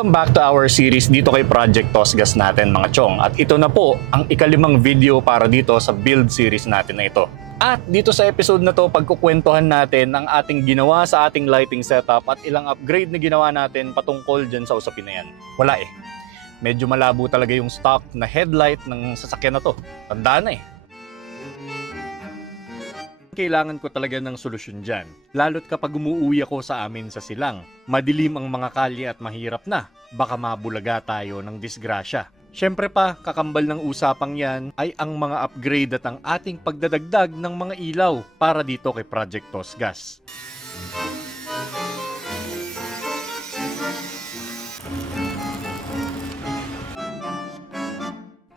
Welcome back to our series dito kay Project Tosgas natin mga chong. At ito na po ang ikalimang video para dito sa build series natin na ito. At dito sa episode na to, pagkukwentuhan natin ang ating ginawa sa ating lighting setup at ilang upgrade na ginawa natin patungkol dyan sa usapin na yan. Wala eh. Medyo malabo talaga yung stock na headlight ng sasakyan na to. Tandaan na eh. Kailangan ko talaga ng solusyon dyan. Lalo't kapag umuwi ako sa amin sa Silang. Madilim ang mga kalye at mahirap na. Baka mabulaga tayo ng disgrasya. Siyempre pa, kakambal ng usapang yan ay ang mga upgrade at ang ating pagdadagdag ng mga ilaw para dito kay Project Tosgas.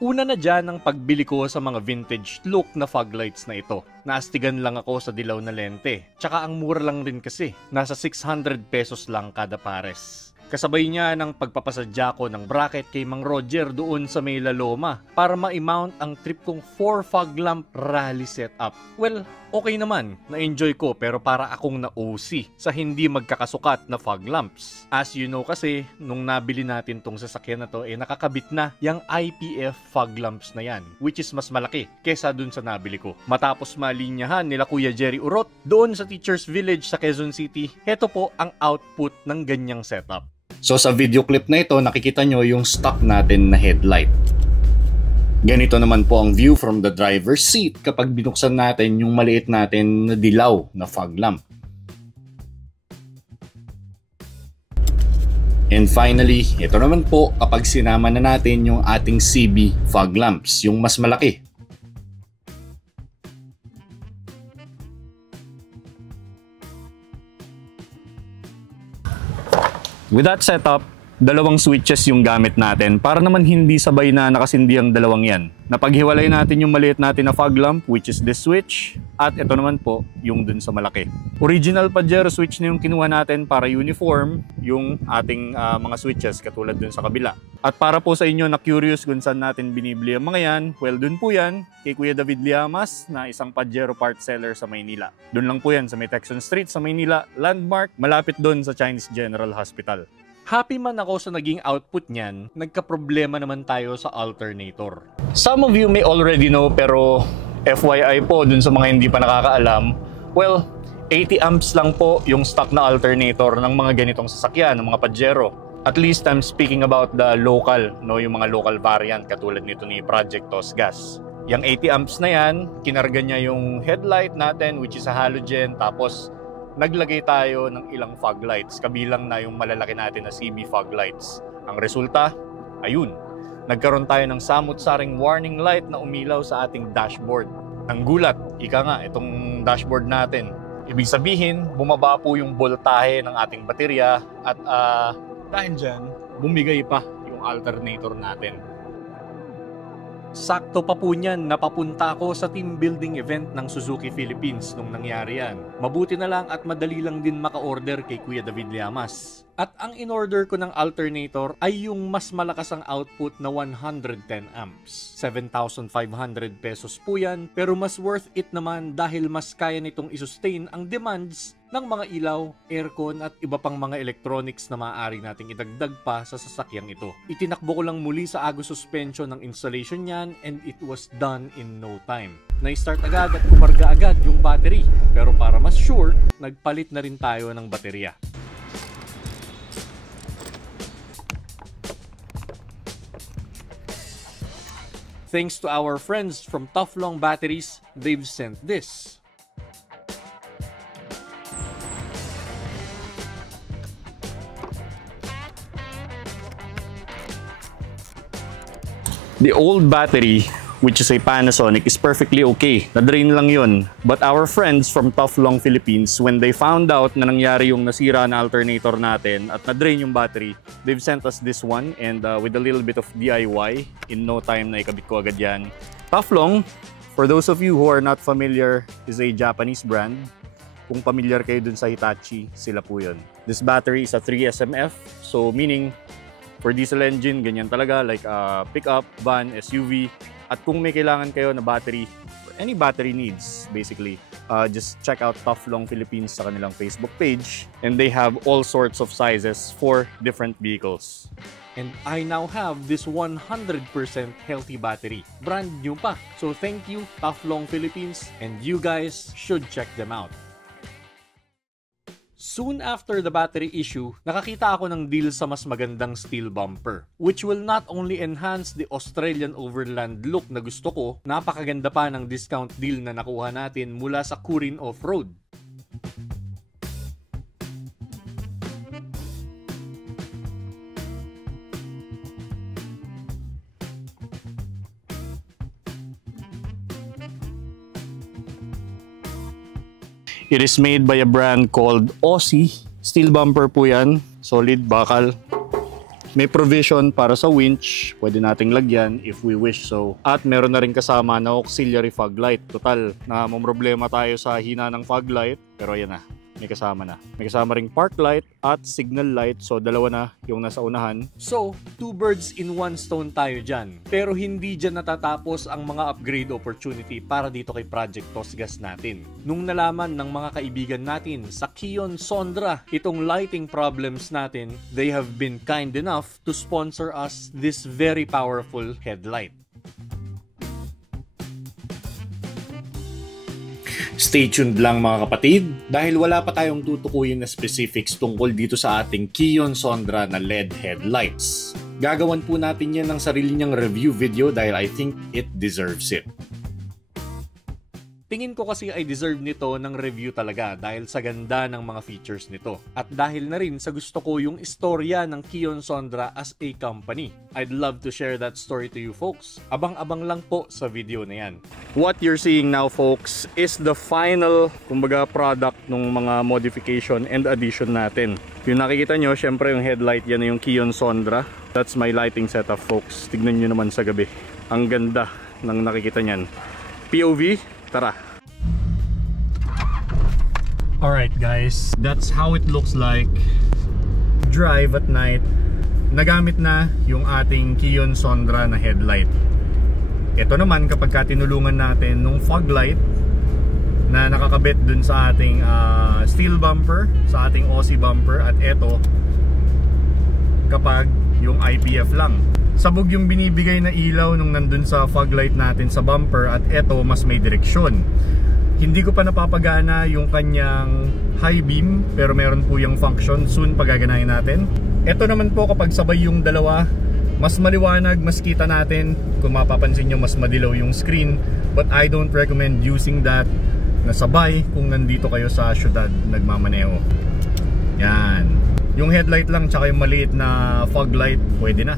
Una na dyan ang pagbili ko sa mga vintage look na fog lights na ito. Naastigan lang ako sa dilaw na lente. Tsaka ang mura lang rin kasi. Nasa 600 pesos lang kada pares. Kasabay niya ng pagpapasadya ko ng bracket kay Mang Roger doon sa may Laloma para ma-mount ang trip kong 4 fog lamp rally setup. Well, okay naman. Na-enjoy ko pero para akong na-OC sa hindi magkakasukat na fog lamps. As you know kasi, nung nabili natin tong sasakyan na to, nakakabit na yung IPF fog lamps na yan, which is mas malaki kesa dun sa nabili ko. Matapos malinyahan nila Kuya Jerry Urot doon sa Teachers Village sa Quezon City, heto po ang output ng ganyang setup. So sa video clip na ito, nakikita nyo yung stock natin na headlight. Ganito naman po ang view from the driver's seat kapag binuksan natin yung maliit natin na dilaw na fog lamp. And finally, ito naman po kapag sinama na natin yung ating CB fog lamps, yung mas malaki. With that setup, dalawang switches yung gamit natin para naman hindi sabay na nakasindi ang dalawang yan. Napaghiwalay natin yung maliit natin na fog lamp, which is this switch, at ito naman po yung dun sa malaki. Original Pajero switch na yung kinuha natin para uniform yung ating mga switches katulad dun sa kabila. At para po sa inyo na curious kung saan natin binibili ang mga yan, well dun po yan kay Kuya David Liamas na isang Pajero part seller sa Maynila. Dun lang po yan sa may Texon Street sa Maynila, landmark, malapit dun sa Chinese General Hospital. Happy man ako sa naging output niyan, nagka-problema naman tayo sa alternator. Some of you may already know pero FYI po dun sa mga hindi pa nakakaalam, well, 80 amps lang po yung stock na alternator ng mga ganitong sasakyan, ng mga Pajero. At least I'm speaking about the local, no, yung mga local variant katulad nito ni Project Tosgas. Yung 80 amps na yan, kinarga niya yung headlight natin which is a halogen, tapos naglagay tayo ng ilang fog lights, kabilang na yung malalaki natin na CB fog lights. Ang resulta, ayun, nagkaroon tayo ng samut-saring warning light na umilaw sa ating dashboard. Ang gulat, ika nga, itong dashboard natin. Ibig sabihin, bumaba po yung voltahe ng ating baterya at dahil dyan, bumigay pa yung alternator natin. Sakto pa po niyan, napapunta ako sa team building event ng Suzuki Philippines nung nangyari yan. Mabuti na lang at madali lang din maka-order kay Kuya David Liamas. At ang in-order ko ng alternator ay yung mas malakas ang output na 110 amps. 7,500 pesos po yan, pero mas worth it naman dahil mas kaya nitong isustain ang demands ng mga ilaw, aircon at iba pang mga electronics na maaari nating idagdag pa sa sasakyang ito. Itinakbo ko lang muli sa Agos suspension ng installation niyan and it was done in no time. Na-start agad at kumarga agad yung battery, pero para mas sure, nagpalit na rin tayo ng baterya. Thanks to our friends from Tuflong Batteries, they've sent this. The old battery, which is a Panasonic, is perfectly okay. Na-drain lang yun. But our friends from Tuflong Philippines, when they found out na nangyari yung nasira na alternator natin at na-drain yung battery, they've sent us this one and with a little bit of DIY, in no time na ikabit ko agad yan. Tuflong, for those of you who are not familiar, is a Japanese brand. Kung familiar kayo dun sa Hitachi, sila po yun. This battery is a 3SMF, so meaning for diesel engine, ganyan talaga, like pickup, van, SUV. At kung may kailangan kayo na battery, any battery needs, basically, just check out Tough Long Philippines sa kanilang Facebook page. And they have all sorts of sizes for different vehicles. And I now have this 100% healthy battery. Brand new pa. So thank you, Tough Long Philippines, and you guys should check them out. Soon after the battery issue, nakakita ako ng deal sa mas magandang steel bumper, which will not only enhance the Australian overland look na gusto ko, napakaganda pa ng discount deal na nakuha natin mula sa Kurin Off-Road. It is made by a brand called Aussie. Steel bumper po yan. Solid, bakal. May provision para sa winch. Pwede nating lagyan if we wish so. At meron na rin kasama na auxiliary fog light. Total, problema tayo sa hina ng fog light. Pero yan na. May kasama na. May kasama ring park light at signal light. So, dalawa na yung nasa unahan. So, 2 birds in 1 stone tayo dyan. Pero hindi dyan natatapos ang mga upgrade opportunity para dito kay Project Tosgas natin. Nung nalaman ng mga kaibigan natin sa Kion Sondra itong lighting problems natin, they have been kind enough to sponsor us this very powerful headlight. Stay tuned lang mga kapatid dahil wala pa tayong tutukuyin na specifics tungkol dito sa ating Kion Sondra na LED headlights. Gagawan po natin yan ng sarili niyang review video dahil I think it deserves it. Tingin ko kasi ay deserve nito ng review talaga dahil sa ganda ng mga features nito. At dahil na rin sa gusto ko yung istorya ng Kion Sondra as a company. I'd love to share that story to you folks. Abang-abang lang po sa video na yan. What you're seeing now folks is the final product ng mga modification and addition natin. Yung nakikita nyo, syempre yung headlight yan na yung Kion Sondra. That's my lighting setup folks. Tignan nyo naman sa gabi. Ang ganda ng nakikita nyan. POV, tara! Alright guys, that's how it looks like. Drive at night. Nagamit na yung ating Kion Sondra na headlight. Ito naman kapag tinulungan natin nung fog light na nakakabit dun sa ating steel bumper, sa ating Aussie bumper, at ito kapag yung IPF lang. Sabog yung binibigay na ilaw nung nandun sa fog light natin sa bumper, at ito mas may direksyon. Hindi ko pa napapagana yung kanyang high beam, pero meron po yung function. Soon pagaganahin natin. Ito naman po kapag sabay yung dalawa, mas maliwanag, mas kita natin. Kung mapapansin nyo, mas madilaw yung screen. But I don't recommend using that na sabay kung nandito kayo sa syudad nagmamaneho. Yan. Yung headlight lang tsaka yung maliit na fog light, pwede na.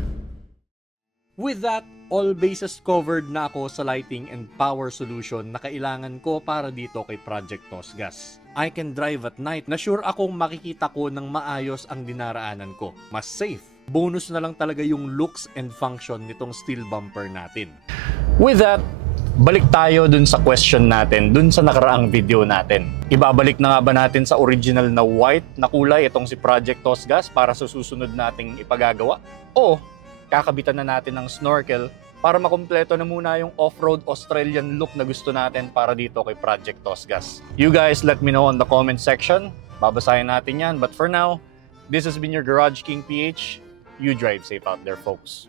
With that, all bases covered na ako sa lighting and power solution na kailangan ko para dito kay Project Tosgas. I can drive at night na sure akong makikita ko ng maayos ang dinaraanan ko. Mas safe. Bonus na lang talaga yung looks and function nitong steel bumper natin. With that, balik tayo dun sa question natin, dun sa nakaraang video natin. Ibabalik na nga ba natin sa original na white na kulay itong si Project Tosgas para sa susunod nating ipagagawa? O kakabitan na natin ng snorkel para makumpleto na muna yung off-road Australian look na gusto natin para dito kay Project Tosgas. You guys let me know on the comment section. Babasahin natin yan. But for now, this has been your Garage King PH. You drive safe out there, folks.